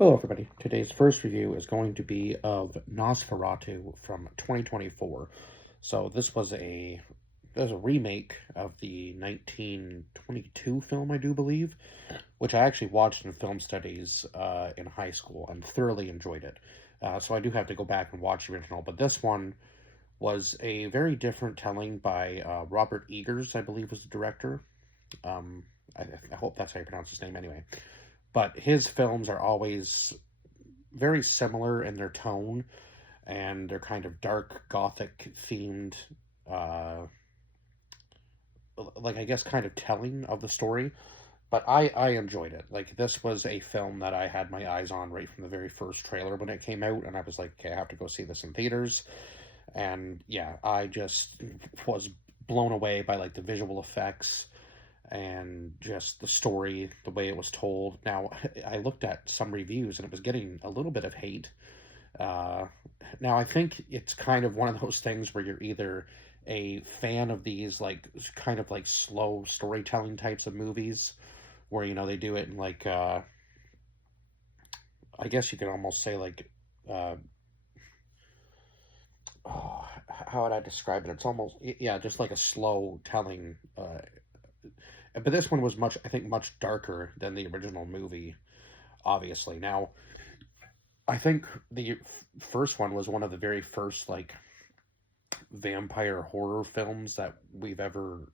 Hello, everybody. Today's first review is going to be of Nosferatu from 2024. So there's a remake of the 1922 film, I do believe, which I actually watched in film studies in high school and thoroughly enjoyed it. So I do have to go back and watch the original, but this one was a very different telling by Robert Eggers, I believe, was the director. Um, I hope that's how you pronounce his name, anyway. But his films are always very similar in their tone, and they're kind of dark gothic themed, uh like, I guess, kind of telling of the story. But I enjoyed it. Like, this was a film that I had my eyes on right from the very first trailer when it came out, and I was like, okay, I have to go see this in theaters. And yeah, I just was blown away by like the visual effects and just the story, the way it was told. Now, I looked at some reviews and it was getting a little bit of hate. uh, Now, I think it's kind of one of those things where you're either a fan of these, like, kind of like slow storytelling types of movies, where they do it in like, I guess you could almost say like, uh, oh, how would I describe it? It's almost, yeah, just like a slow telling. But this one was much, I think, much darker than the original movie, obviously. Now, I think the first one was one of the very first, like, vampire horror films that we've ever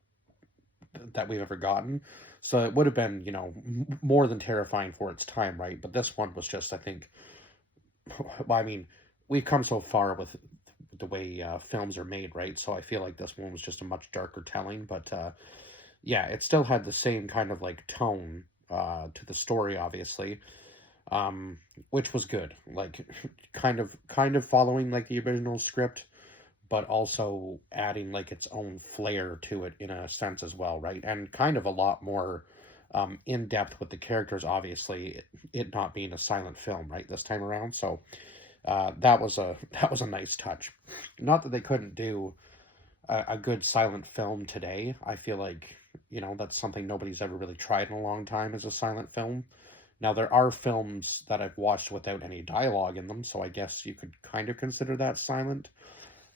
gotten. So it would have been, more than terrifying for its time, right? But this one was just, I think, well, I mean, we've come so far with the way films are made, right? So I feel like this one was just a much darker telling, but yeah, it still had the same kind of like tone to the story, obviously, um, which was good. Like, kind of following like the original script, but also adding like its own flair to it in a sense as well, right? And kind of a lot more in depth with the characters. Obviously, it not being a silent film, right, this time around. So that was a that was a nice touch. Not that they couldn't do a good silent film today. I feel like, that's something nobody's ever really tried in a long time, as a silent film. Now, there are films that I've watched without any dialogue in them, so I guess you could kind of consider that silent.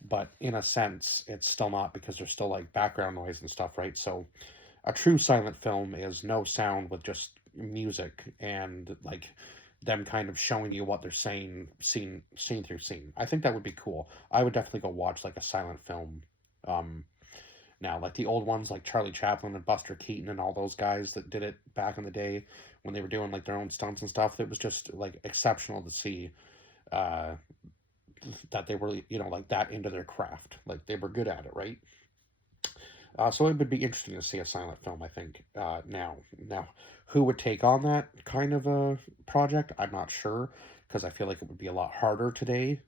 But in a sense, it's still not, because there's still like background noise and stuff, right? So a true silent film is no sound with just music and like them kind of showing you what they're saying, scene through scene. I think that would be cool. I would definitely go watch like a silent film. Um, Now, like the old ones, like Charlie Chaplin and Buster Keaton and all those guys that did it back in the day when they were doing like their own stunts and stuff. It was just like exceptional to see uh, that they were, like, that into their craft. Like, they were good at it, right? So it would be interesting to see a silent film, I think. Now, who would take on that kind of a project? I'm not sure, because I feel like it would be a lot harder today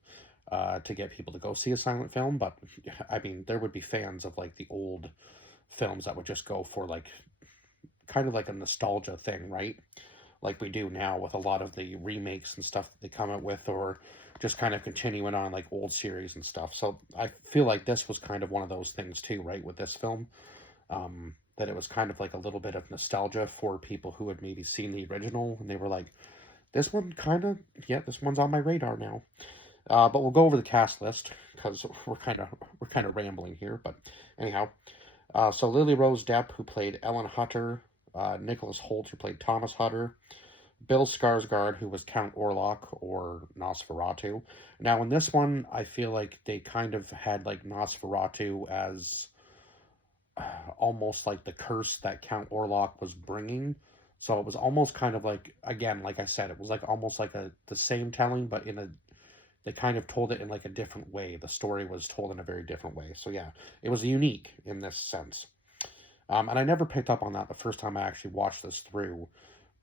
to get people to go see a silent film. But I mean, there would be fans of like the old films that would just go for like kind of like a nostalgia thing, right? Like we do now with a lot of the remakes and stuff they come out with, or just kind of continuing on like old series and stuff. So I feel like this was kind of one of those things too, right? With this film, that it was kind of like a little bit of nostalgia for people who had maybe seen the original, and they were like, "This one kind of, yeah, this one's on my radar now." But we'll go over the cast list, because we're kind of rambling here. But anyhow, so Lily Rose Depp, who played Ellen Hutter, Nicholas Holt, who played Thomas Hutter, Bill Skarsgård, who was Count Orlok or Nosferatu. Now, in this one, I feel like they kind of had like Nosferatu as almost like the curse that Count Orlok was bringing. So it was almost kind of like, again, like I said, it was like almost like the same telling, but they kind of told it in like a different way. The story was told in a very different way. So yeah, it was unique in this sense. And I never picked up on that the first time I actually watched this through.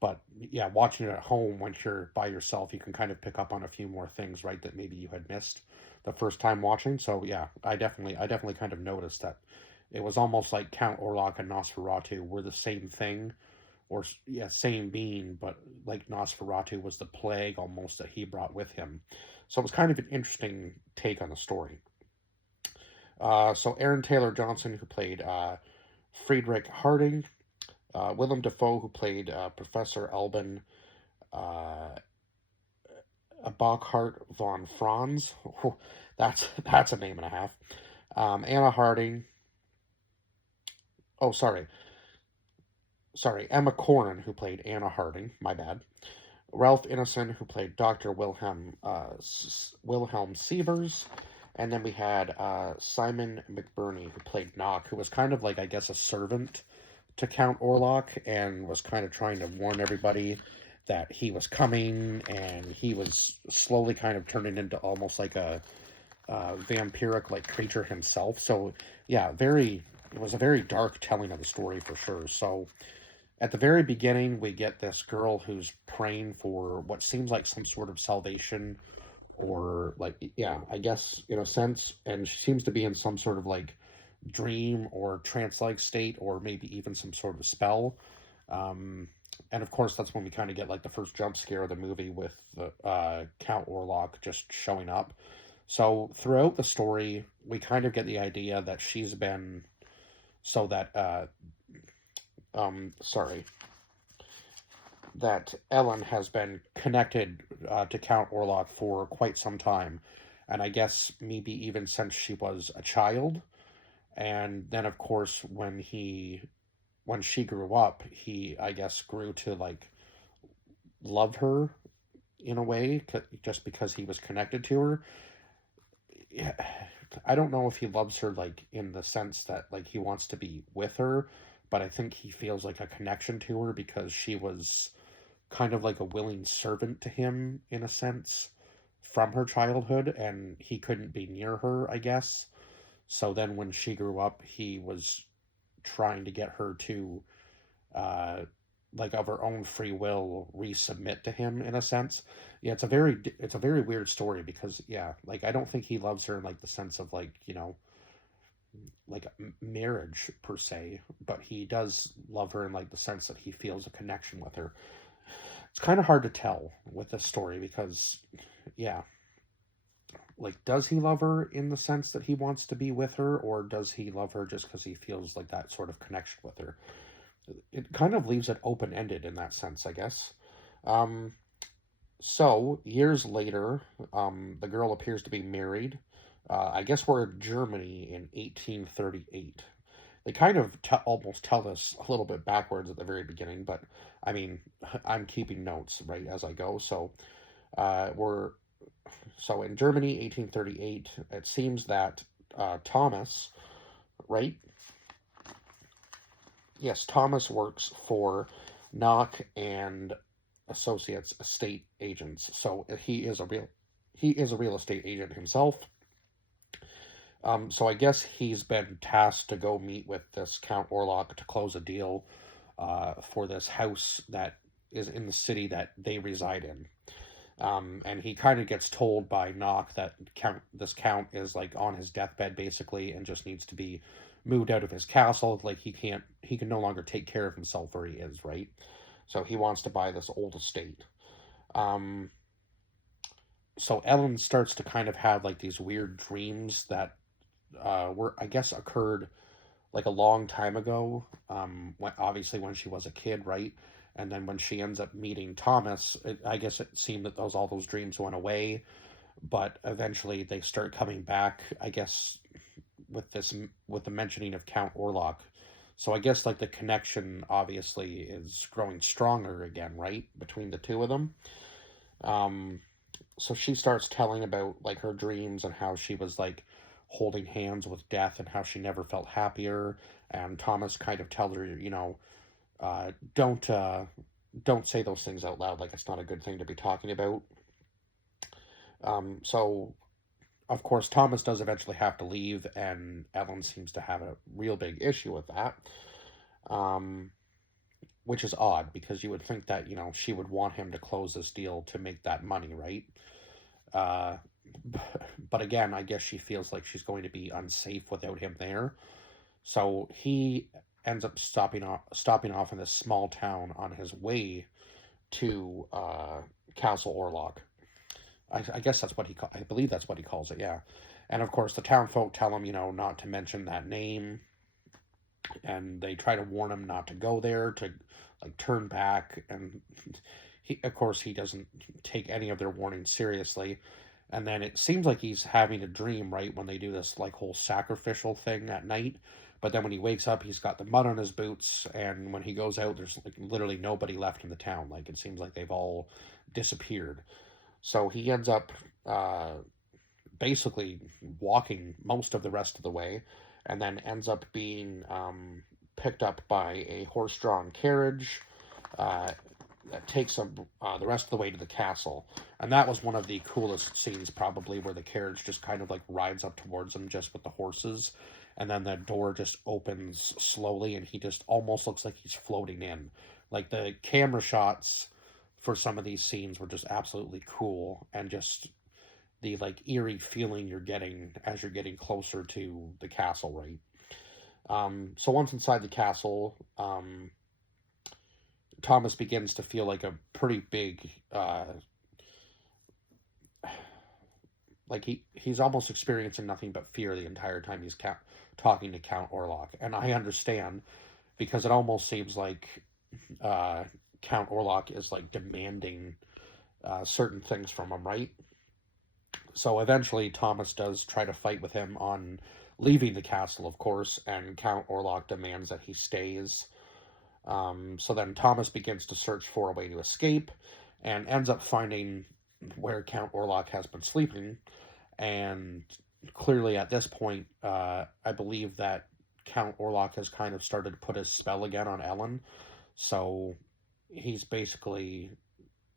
But yeah, watching it at home when you're by yourself, you can kind of pick up on a few more things, right, that maybe you had missed the first time watching. So yeah, I definitely kind of noticed that it was almost like Count Orlok and Nosferatu were the same thing, or yeah, same being, but like Nosferatu was the plague almost that he brought with him. So it was kind of an interesting take on the story. So Aaron Taylor Johnson, who played Friedrich Harding, Willem Dafoe, who played Professor Elbin, uh, Bockhart von Franz. That's a name and a half. Anna Harding. Oh, sorry. Emma Corrin, who played Anna Harding. My bad. Ralph Ineson, who played Dr. Wilhelm Sievers. And then we had Simon McBurney, who played Nock, who was kind of like, I guess, a servant to Count Orlok and was kind of trying to warn everybody that he was coming, and he was slowly kind of turning into almost like a vampiric like creature himself. So yeah, it was a very dark telling of the story for sure. So at the very beginning, we get this girl who's praying for what seems like some sort of salvation, or like, yeah, I guess in a sense, and she seems to be in some sort of like dream or trance-like state, or maybe even some sort of spell. Um, and of course, that's when we kind of get like the first jump scare of the movie with Count Orlok just showing up. So throughout the story, we kind of get the idea that she's been so that sorry, that Ellen has been connected to Count Orlok for quite some time, and I guess maybe even since she was a child. And then, of course, when she grew up, he, I guess, grew to like love her in a way, just because he was connected to her. Yeah, I don't know if he loves her like in the sense that like he wants to be with her, but I think he feels like a connection to her because she was kind of like a willing servant to him in a sense from her childhood, and he couldn't be near her, I guess. So then when she grew up, he was trying to get her to uh like of her own free will resubmit to him in a sense. Yeah, it's a very weird story because yeah, like I don't think he loves her in like the sense of like, like marriage per se, but he does love her in like the sense that he feels a connection with her. It's kind of hard to tell with this story because yeah, like does he love her in the sense that he wants to be with her, or does he love her just because he feels like that sort of connection with her? It kind of leaves it open ended in that sense, I guess. Um, so years later, the girl appears to be married. I guess we're in Germany in 1838. They kind of almost tell us a little bit backwards at the very beginning, but I mean, I'm keeping notes right as I go. So we're so in Germany, 1838. It seems that Thomas, right? Yes, Thomas works for Knock and Associates estate agents. So he is a real estate agent himself. So I guess he's been tasked to go meet with this Count Orlok to close a deal for this house that is in the city that they reside in. And he kind of gets told by Knock that this count is like on his deathbed basically, and just needs to be moved out of his castle. Like he can no longer take care of himself where he is, right? So he wants to buy this old estate. Um, so Ellen starts to kind of have like these weird dreams that were, I guess, occurred like a long time ago. Obviously when she was a kid, right? And then when she ends up meeting Thomas, I guess it seemed that all those dreams went away, but eventually they start coming back. I guess with the mentioning of Count Orlok. So I guess like the connection obviously is growing stronger again, right, between the two of them. Um, so she starts telling about like her dreams and how she was like holding hands with death and how she never felt happier. And Thomas kind of tells her, uh, don't uh, don't say those things out loud. Like it's not a good thing to be talking about. So of course Thomas does eventually have to leave, and Ellen seems to have a real big issue with that. Um, which is odd because you would think that she would want him to close this deal to make that money, right? Uh, but again, I guess she feels like she's going to be unsafe without him there. So he ends up stopping off in this small town on his way to Castle Orlok. I guess that's what I believe that's what he calls it. Yeah, and of course the town folk tell him, not to mention that name, and they try to warn him not to go there, to like turn back, and of course, he doesn't take any of their warnings seriously. And then it seems like he's having a dream, right, when they do this like whole sacrificial thing at night. But then when he wakes up, he's got the mud on his boots, and when he goes out, there's like literally nobody left in the town. Like it seems like they've all disappeared. So he ends up basically walking most of the rest of the way, and then ends up being picked up by a horse-drawn carriage uh, that takes him the rest of the way to the castle. And that was one of the coolest scenes, probably, where the carriage just kind of like rides up towards him just with the horses, and then the door just opens slowly, and he just almost looks like he's floating in. Like the camera shots for some of these scenes were just absolutely cool, and just the like eerie feeling you're getting as you're getting closer to the castle, right? So once inside the castle, Thomas begins to feel like a pretty big, like he's almost experiencing nothing but fear the entire time he's talking to Count Orlok, and I understand because it almost seems like uh, Count Orlok is like demanding certain things from him, right? So eventually, Thomas does try to fight with him on leaving the castle, of course, and Count Orlok demands that he stays. So then Thomas begins to search for a way to escape and ends up finding where Count Orlok has been sleeping. And clearly, at this point, I believe that Count Orlok has kind of started to put his spell again on Ellen. So he's basically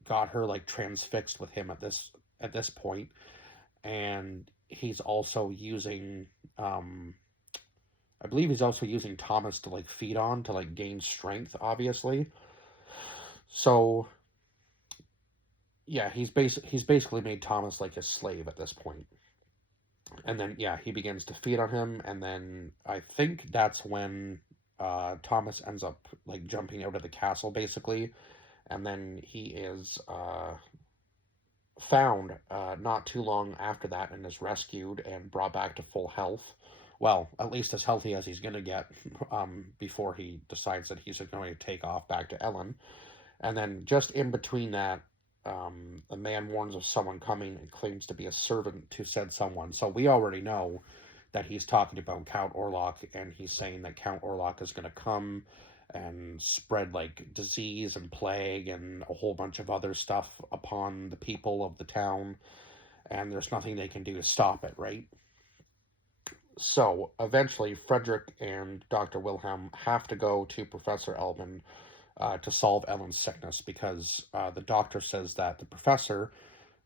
got her like transfixed with him at this point, and he's also using I believe he's also using Thomas to like feed on to like gain strength, obviously. So yeah, he's basically made Thomas like his slave at this point. And then yeah, he begins to feed on him, and then I think that's when Thomas ends up like jumping out of the castle basically, and then he is found not too long after that and is rescued and brought back to full health. Well, at least as healthy as he's going to get before he decides that he's going to take off back to Ellen. And then just in between that, the man warns of someone coming and claims to be a servant to said someone. So we already know that he's talking about Count Orlok, and he's saying that Count Orlok is going to come and spread like disease and plague and a whole bunch of other stuff upon the people of the town, and there's nothing they can do to stop it, right? So eventually, Frederick and Dr. Wilhelm have to go to Professor Elman to solve Ellen's sickness, because the doctor says that the professor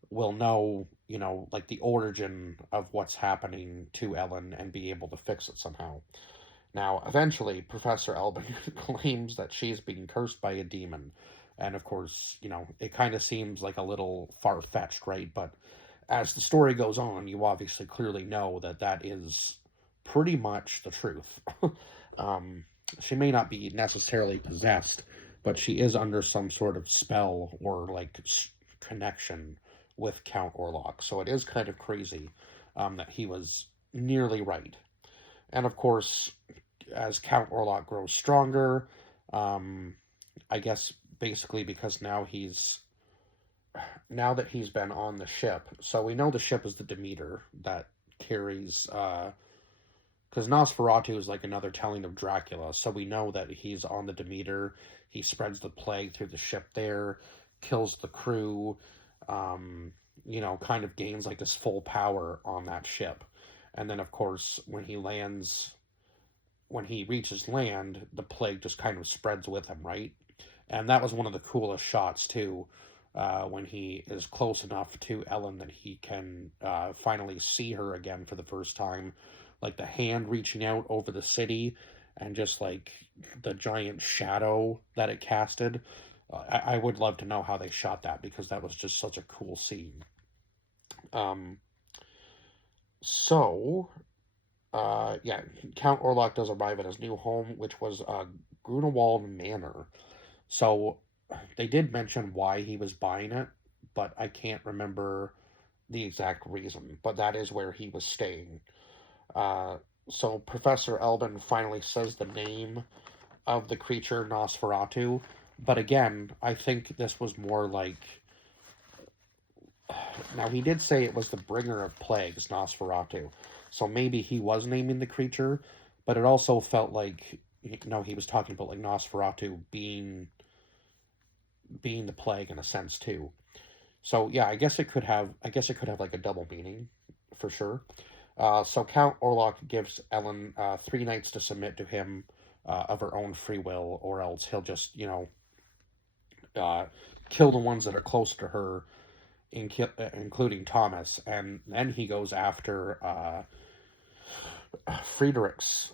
will know, you know, like the origin of what's happening to Ellen and be able to fix it somehow. Now, eventually, Professor Elban claims that she's being cursed by a demon. And of course, you know, it kind of seems like a little far fetched, right? But as the story goes on, you obviously clearly know that that is pretty much the truth. um, she may not be necessarily possessed, but she is under some sort of spell or like connection with Count Orlok. So it is kind of crazy that he was nearly right. And of course, as Count Orlok grows stronger, I guess basically because now that he's been on the ship, so we know the ship is the Demeter that carries, because Nosferatu is like another telling of Dracula, so we know that he's on the Demeter. He spreads the plague through the ship there, kills the crew, you know, kind of gains like this full power on that ship. And then, of course, when he reaches land, the plague just kind of spreads with him, right? And that was one of the coolest shots, too, when he is close enough to Ellen that he can finally see her again for the first time. Like the hand reaching out over the city, and just like the giant shadow that it casted. I would love to know how they shot that, because that was just such a cool scene. Um, so, yeah, Count Orlok does arrive at his new home, which was Grunewald Manor. So they did mention why he was buying it, but I can't remember the exact reason. But that is where he was staying. Uh, so Professor Elben finally says the name of the creature Nosferatu, But again, I think this was more like, now he did say it was the bringer of plagues, Nosferatu. So maybe he was naming the creature, but it also felt like, he was talking about like Nosferatu being the plague in a sense too. So yeah, I guess it could have like a double meaning for sure. So Count Orlok gives Ellen 3 nights to submit to him of her own free will, or else he'll just, uh, kill the ones that are close to her, including Thomas. And then he goes after Friedrich's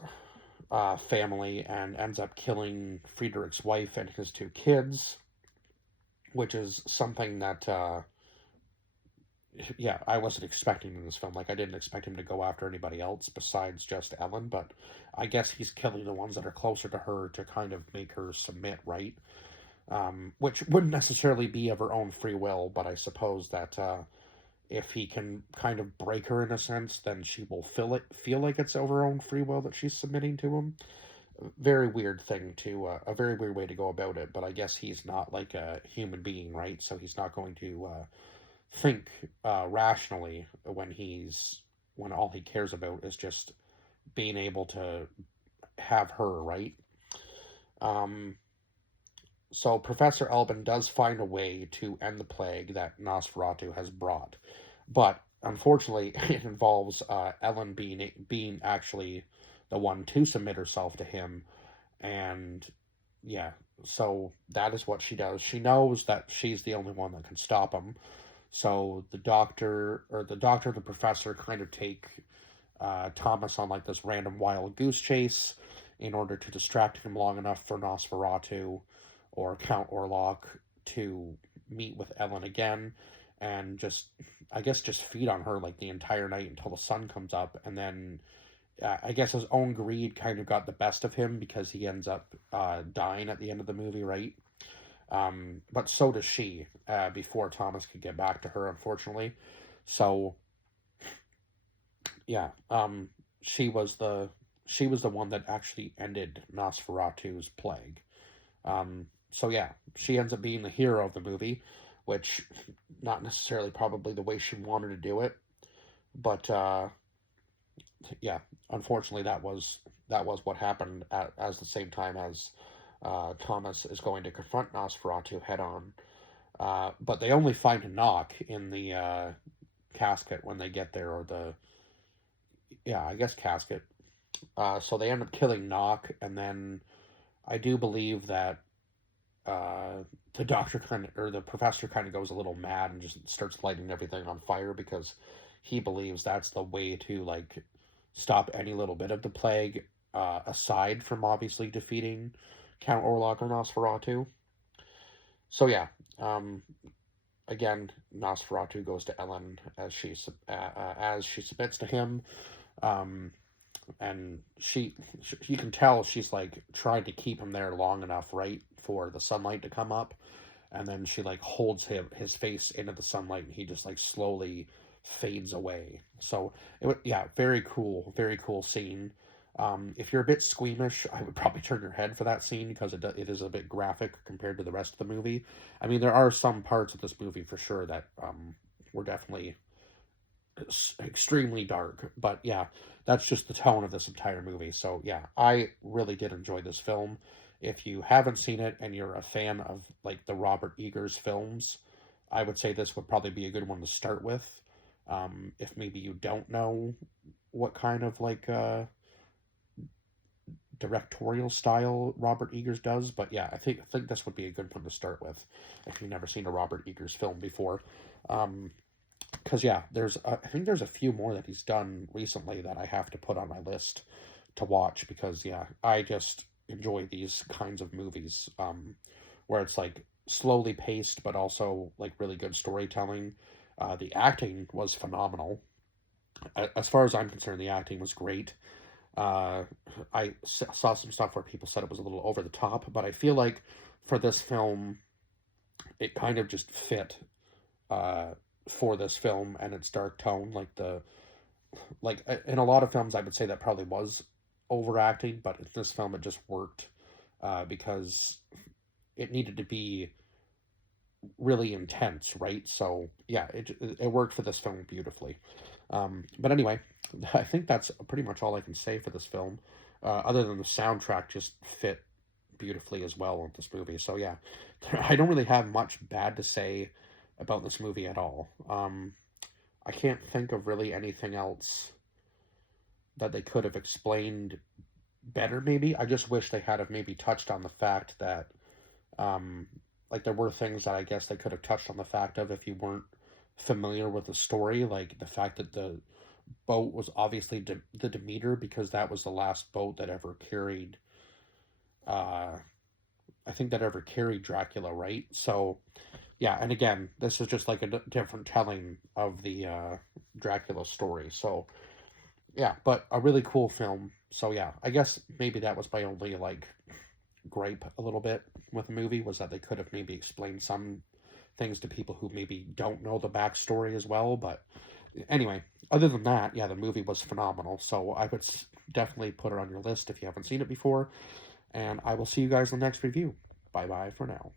family and ends up killing Friedrich's wife and his 2 kids, which is something that, yeah, I wasn't expecting in this film. Like, I didn't expect him to go after anybody else besides just Ellen, but I guess he's killing the ones that are closer to her to kind of make her submit, right? Which wouldn't necessarily be of her own free will, but I suppose that if he can kind of break her in a sense, then she will feel like it's of her own free will that she's submitting to him. Very weird thing to a very weird way to go about it, but I guess he's not like a human being, right? So he's not going to think rationally when all he cares about is just being able to have her, right? Um, so Professor Elbin does find a way to end the plague that Nosferatu has brought, but unfortunately, it involves Ellen being actually the one to submit herself to him, and yeah, so that is what she does. She knows that she's the only one that can stop him. So the doctor and the professor kind of take Thomas on like this random wild goose chase in order to distract him long enough for Nosferatu or Count Orlok to meet with Ellen again and just, I guess, just feed on her like the entire night until the sun comes up. And then I guess his own greed kind of got the best of him because he ends up dying at the end of the movie, right? But so does she before Thomas could get back to her, unfortunately. So yeah, she was the she was the one that actually ended Nosferatu's plague. So yeah, she ends up being the hero of the movie, which not necessarily probably the way she wanted to do it, but yeah, unfortunately that was what happened as the same time as Thomas is going to confront Nosferatu head on. But they only find a knock in the casket when they get there, or the, yeah, I guess casket. So they end up killing Knock, and then I do believe that the doctor kind of, or the professor kind of goes a little mad and just starts lighting everything on fire because he believes that's the way to like stop any little bit of the plague, aside from obviously defeating Count Orlok or Nosferatu. So yeah, um, again, Nosferatu goes to Ellen as she submits to him, um, and you can tell she's like trying to keep him there long enough, right, for the sunlight to come up, and then she like holds his face into the sunlight, and he just like slowly fades away. So yeah, very cool scene. If you're a bit squeamish, I would probably turn your head for that scene because it is a bit graphic compared to the rest of the movie. I mean, there are some parts of this movie for sure that were definitely extremely dark, but yeah, that's just the tone of this entire movie. So yeah, I really did enjoy this film. If you haven't seen it and you're a fan of like the Robert Eggers films, I would say this would probably be a good one to start with. If maybe you don't know what kind of like directorial style Robert Eggers does, but yeah, I think this would be a good one to start with if you've never seen a Robert Eggers film before. Because yeah, I think there's a few more that he's done recently that I have to put on my list to watch because yeah, I just enjoy these kinds of movies, where it's like slowly paced but also like really good storytelling. The acting was phenomenal. As far as I'm concerned, the acting was great. Uh, I saw some stuff where people said it was a little over the top, but I feel like for this film, it kind of just fit uh, for this film and its dark tone. Like in a lot of films, I would say that probably was overacting, but in this film, it just worked because it needed to be really intense, right? So yeah, it worked for this film beautifully. But anyway, I think that's pretty much all I can say for this film, other than the soundtrack just fit beautifully as well in this movie. So yeah, I don't really have much bad to say about this movie at all. I can't think of really anything else that they could have explained better. Maybe I just wish they had have maybe touched on the fact that um, like there were things that I guess they could have touched on the fact of if you weren't familiar with the story, like the fact that the boat was obviously the Demeter because that was the last boat that ever carried uh I think that ever carried Dracula, right? So yeah, and again, this is just like a different telling of the Dracula story. So yeah, but a really cool film. So yeah, I guess maybe that was my only like gripe a little bit with the movie was that they could have maybe explained some things to people who maybe don't know the backstory as well. But anyway, other than that, yeah, the movie was phenomenal. So I would definitely put it on your list if you haven't seen it before. And I will see you guys in the next review. Bye bye for now.